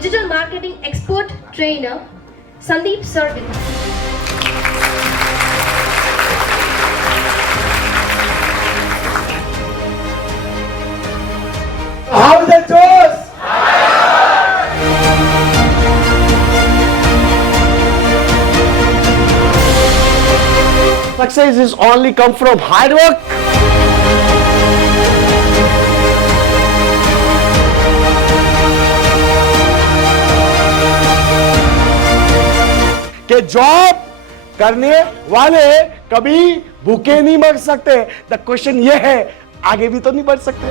digital marketing expert trainer, Sandip sir with us. How's the toast? Success is only come from hard work. कि job करने वाले कभी भूखे नहीं मर सकते. द क्वेश्चन ये है, आगे भी तो नहीं बढ़ सकते.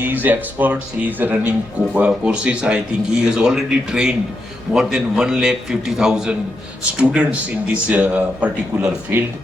He is expert, he is running courses. I think he has already trained more than 1,50,000 students in this particular field.